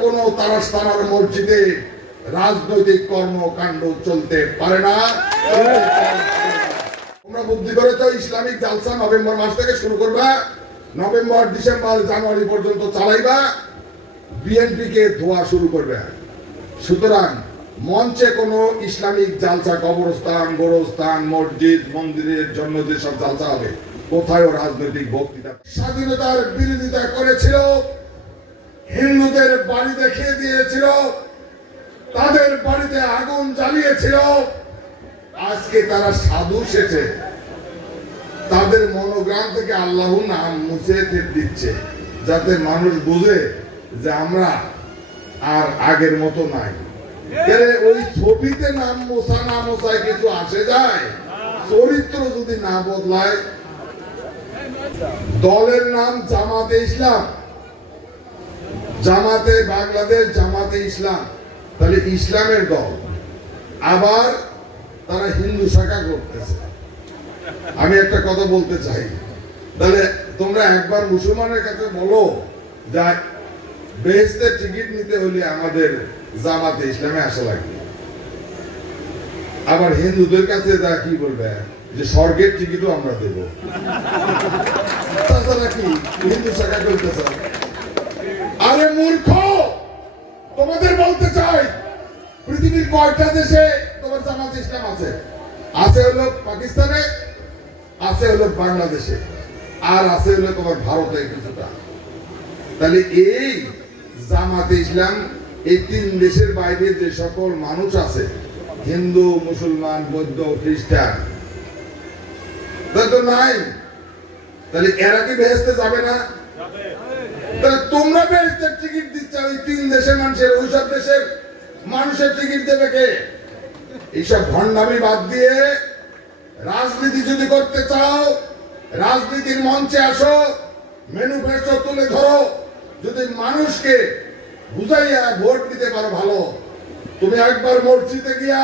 কোন তারাস্তানার মসজিদে রাজনৈতিক কর্মকাণ্ড চলতে পারে না। তোমরা বুদ্ধি করেছ, ইসলামিক জালসা নভেম্বর মাস থেকে শুরু করবা, নভেম্বর, ডিসেম্বর, জানুয়ারি পর্যন্ত চালাইবা বিএনপি কে ধোয়া শুরু করবে। সুতরাং মঞ্চে কোনো ইসলামিক জালসা, কবরস্থান, গোরস্থান, মসজিদ, মন্দিরের জন্য যেসব জালসা হবে কোথায় রাজনৈতিক বক্তৃতা স্বাধীনতার বিরোধিতা করেছিল হিন্দুদের বাড়ি দেখিয়ে দিয়েছিল, তাদের বাড়িতে আগুন জ্বালিয়েছিল। আজকে তারা সাধু শেখে তাদের মনোগ্রাম থেকে আল্লাহ নাম মুছে দিচ্ছে, যাতে মানুষ বুঝে যে আমরা আর আগের মতো নাই। ওই ছবিতে নাম মোছা না মোছায় কিছু আসে যায়? চরিত্র যদি না বদলায়, দলের নাম জামাতে ইসলাম জামাতে বাংলাদেশ, জামাতে ইসলাম। তাহলে ইসলামের দল। আবার তারা হিন্দু শাখা করতেছে। আমি একটা কথা বলতে চাই। তাহলে তোমরা একবার মুসলমানের কাছে বলো বেহেস্তের টিকিট নিতে হলে আমাদের জামাতে ইসলামে আসা লাগবে। আবার হিন্দুদের কাছে যা কি বলবে? যে স্বর্গের টিকিটও আমরা দেব। তাছাড়া কি? হিন্দু শাখা করতেছে। আরে মূর্খ! তোমাদের বলতে চাই, পৃথিবীর কয়টা দেশে তোমার জামাত ইসলাম আছে? আছে হলো পাকিস্তানে, আছে হলো বাংলাদেশে, আর আছে হলো তোমার ভারতে কিছুটা। তাহলে এই জামাতে ইসলাম, এই তিন দেশের বাইরে যে সকল মানুষ আছে, হিন্দু, মুসলমান, বৌদ্ধ, খ্রিস্টান, তাদের তো নাই। তাহলে এরা কি বেহেস্তে যাবে না? তাহলে তোমরা বেহেস্তের টিকিট দিচ্ছ ওই তিন দেশের মানুষের, ওইসব দেশের মানুষের টিকিট দেবে কে? এইসব ভণ্ডামি বাদ দিয়ে রাজনীতি যদি করতে চাও, রাজনীতির মঞ্চে আসো মেনু ম্যানুফ্যাকচার তুলে ধরো, যদি মানুষকে বুঝাইয়া ভোট দিতে পারো ভালো। তুমি একবার মসজিদে গিয়া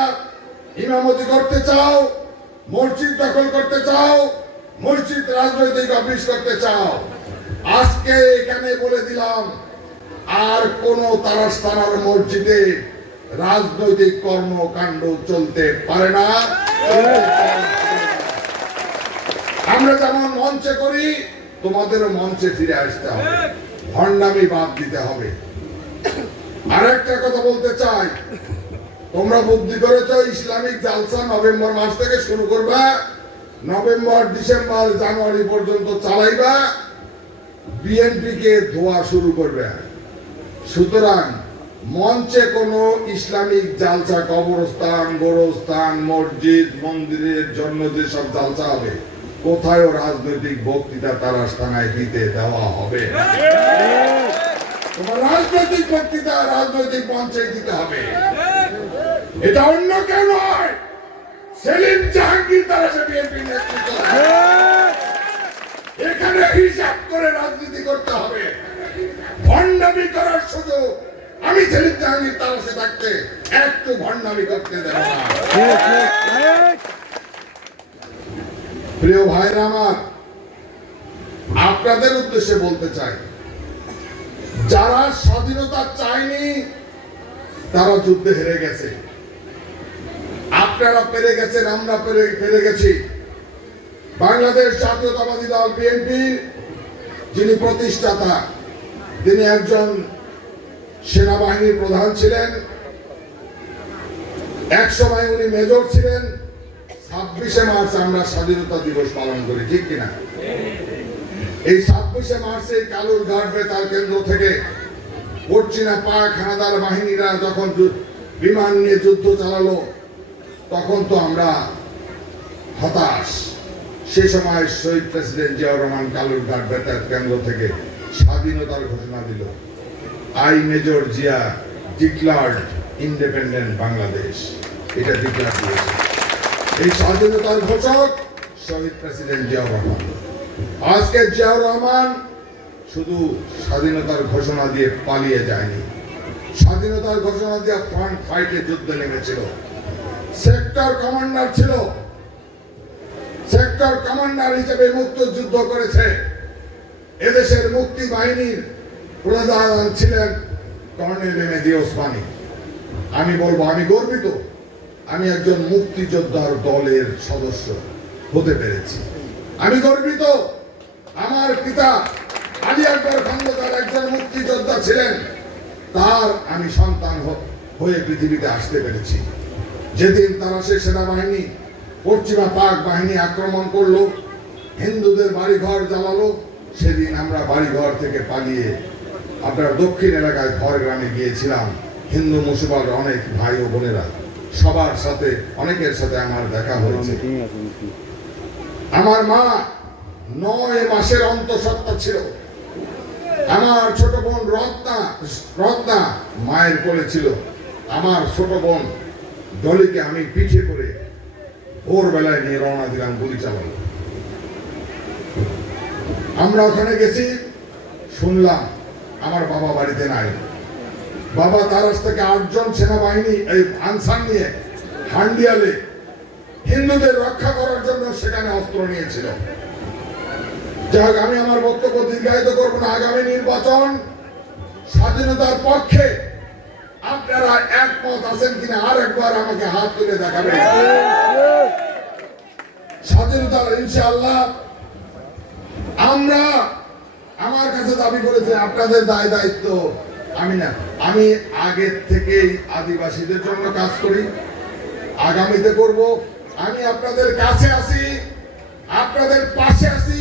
ইমামতি করতে চাও, মসজিদ দখল করতে চাও, মসজিদ রাজনৈতিক অফিস করতে চাও। আজকে এখানে বলে দিলাম, আর কোন তারাস্তানার মসজিদে রাজনৈতিক কর্মকাণ্ড চলতে পারে না। আমরা যেমন মঞ্চে করি তোমাদের মঞ্চে ফিরে আসতে হবে। ভণ্ডামি বাদ দিতে হবে। আর একটা কথা বলতে চাই, তোমরা বুদ্ধি করেছ, ইসলামিক জালসা নভেম্বর মাস থেকে শুরু করবা, নভেম্বর, ডিসেম্বর, জানুয়ারি পর্যন্ত চালাইবা। বিএনপি কে ধোয়া শুরু করবে। সুতরাং মঞ্চে কোনো ইসলামিক জালসা কবরস্থান, গোরস্থান, মসজিদ, মন্দিরের জন্য যেসব জালসা হবে কোথায় রাজনৈতিক বক্তৃতা তারা স্থানায় দিতে দেওয়া হবে। রাজনৈতিক বক্তৃতা রাজনৈতিক মঞ্চে দিতে হবে। এটা অন্য কেউ নয়, সেলিম জাহাঙ্গীর তারা সে বিএনপি নেতৃত্ব। এখানে হিসাব করে রাজনীতি করতে হবে ভণ্ডামি করার সুযোগ আমি জাহাঙ্গীর তারাসে থাকতে একটু ভণ্ডামি করতে দেব না। প্রিয় ভাইরা আমার আপনাদের উদ্দেশ্যে বলতে চাই যারা স্বাধীনতা চায়নি তারা যুদ্ধে হেরে গেছে। আপনারা পেরে গেছেন আমরা পেরে পেরে গেছি। বাংলাদেশ জাতীয়তাবাদী দল বিএনপি যিনি প্রতিষ্ঠাতা তিনি একজন সেনাবাহিনীর প্রধান ছিলেন। এক সময় উনি মেজর ছিলেন। ছাব্বিশে মার্চ আমরা স্বাধীনতা দিবস পালন করি, ঠিক কিনা? এই ছাব্বিশে মার্চে কালুর ঘাট বেতার কেন্দ্র থেকে পশ্চিমা পাক হানাদার বাহিনীরা যখন বিমান নিয়ে যুদ্ধ চালালো, তখন তো আমরা হতাশ। সে সময় শহীদ প্রেসিডেন্ট জিয়াউর রহমান কালুর ঘাট বেতার কেন্দ্র থেকে স্বাধীনতার ঘোষণা দিল। I major Zia declared independent Bangladesh. এটা ডিক্লার দিয়েছে। এই স্বাধীনতার ঘোষক শহীদ প্রেসিডেন্ট জিয়াউর রহমান। আজকে জিয়াউর রহমান শুধু স্বাধীনতার ঘোষণা দিয়ে পালিয়ে যায়নি। স্বাধীনতার ঘোষণা দিয়ে ফ্রন্ট ফাইটে যুদ্ধে নেমেছিল। সেক্টর কমান্ডার ছিল। সেক্টর কমান্ডার হিসেবে মুক্ত যুদ্ধ করেছে। এদেশের মুক্তি বাহিনীর প্রধান ছিলেন কর্নেল এমএজি ওসমানী। আমি বলব, আমি গর্বিত। আমি একজন মুক্তিযোদ্ধার দলের সদস্য হতে পেরেছি। আমি গর্বিত। আমার পিতা আলী আকবর খন্দকার একজন মুক্তিযোদ্ধা ছিলেন। তার আমি সন্তান হয়ে পৃথিবীতে আসতে পেরেছি। যেদিন তারা সে সেনাবাহিনী, পশ্চিমা পাক বাহিনী আক্রমণ করল, হিন্দুদের বাড়িঘর জ্বালালো, সেদিন আমরা বাড়িঘর থেকে পালিয়ে আপনার দক্ষিণ এলাকায় ঘর গ্রামে গিয়েছিলাম। হিন্দু, মুসলমান, অনেক ভাই ও বোনেরা। সবার সাথে, অনেকের সাথে আমার দেখা হয়েছে। আমার মা নয় মাসের অন্তঃসত্ত্বা ছিল। আমার ছোট বোন রত্না রত্না মায়ের কোলে ছিল। আমার ছোট বোন দলিকে আমি পিঠে করে ভোরবেলায় নিয়ে রওনা দিলাম গুলি চালানো আমরা ওখানে গেছি, শুনলাম আমার বাবা বাড়িতে নাই। বাবা তারাস থেকে আটজন সেনাবাহিনী, এই আনসার নিয়ে হান্ডিয়ালে হিন্দুদের রক্ষা করার জন্য সেখানে অস্ত্র নিয়েছিল। যাই আমি আমার বক্তব্য দীর্ঘায়িত করব না। আগামী নির্বাচন স্বাধীনতার পক্ষে আপনারা একমত আছেন কিনা আর একবার আমাকে হাত তুলে দেখাবেন। স্বাধীনতার ইনশাআল্লাহ আমরা আমার কাছে দাবি করেছে আপনাদের দায় দায়িত্ব। আমি না আমি আগের থেকেই আদিবাসীদের জন্য কাজ করি। আগামীতে করব। আমি আপনাদের কাছে আছি আপনাদের পাশে আছি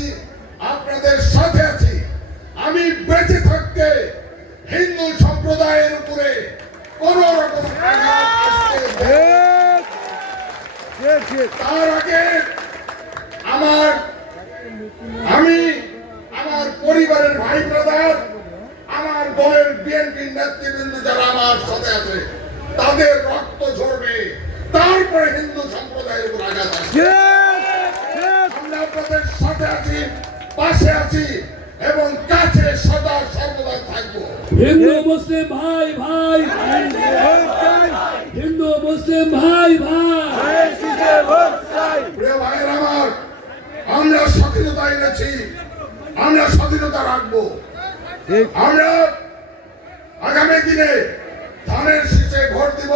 আপনাদের সাথে আছি। আমি বেঁচে থাকতে হিন্দু সম্প্রদায়ের উপরে কোন রকম। তার আগে নেতৃবৃন্দ যারা আমার সাথে আছে তাদের রক্ত ঝরবে। তারপরে হিন্দু সম্প্রদায়ের উপর আঘাত আসবে। আমরা আপনাদের সাথে আছি পাশে আছি এবং কাছে সদা সর্বদা থাকব। হিন্দু মুসলিম ভাই ভাই। হিন্দু মুসলিম ভাই ভাই। প্রিয় ভাইয়ের আমার আমরা স্বাধীনতা এনেছি আমরা স্বাধীনতা রাখব। আমরা আগামী দিনে ধানের শীষে ভোট দিব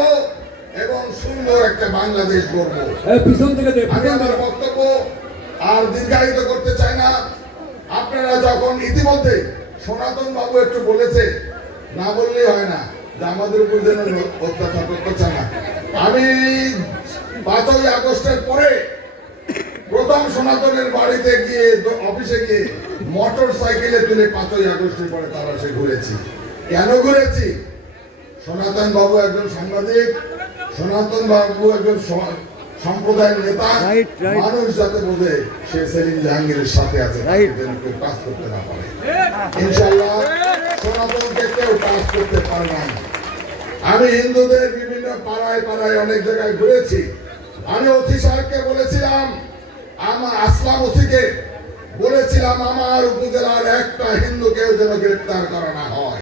এবং সুন্দর একটা বাংলাদেশ গড়বো। পিছন থেকে আমি আমার বক্তব্য আর দীর্ঘায়িত করতে চাই না। আপনারা যখন ইতিমধ্যে সনাতন বাবু একটু বলেছে না বললেই হয় না আমাদের উপর যেন অত্যাচার করতে না। আমি পাঁচই আগস্টের পরে প্রথম সনাতনের বাড়িতে গিয়ে অফিসে গিয়ে মোটর সাইকেলে তুলে পাঁচই আগস্টের পরে তারা সে ঘুরেছি। কেন ঘুরেছি সনাতন বাবু একজন সাংবাদিক সনাতন বাবু একজন সম্প্রদায়ের নেতা. মানুষ যাতে বোঝে সে সেলিম জাহাঙ্গীরের সাথে আছে কেউ পাস করতে না পারে। ইনশাল্লাহ সনাতনকে কেউ পাস করতে পারে না আমি হিন্দুদের বিভিন্ন পাড়ায় পাড়ায় অনেক জায়গায় ঘুরেছি। আমি অতি সাহেবকে বলেছিলাম আমার আসলাম ওসিকে। বলেছিলাম আমার উপজেলার একটা হিন্দুকেও যেন গ্রেপ্তার করা না হয়।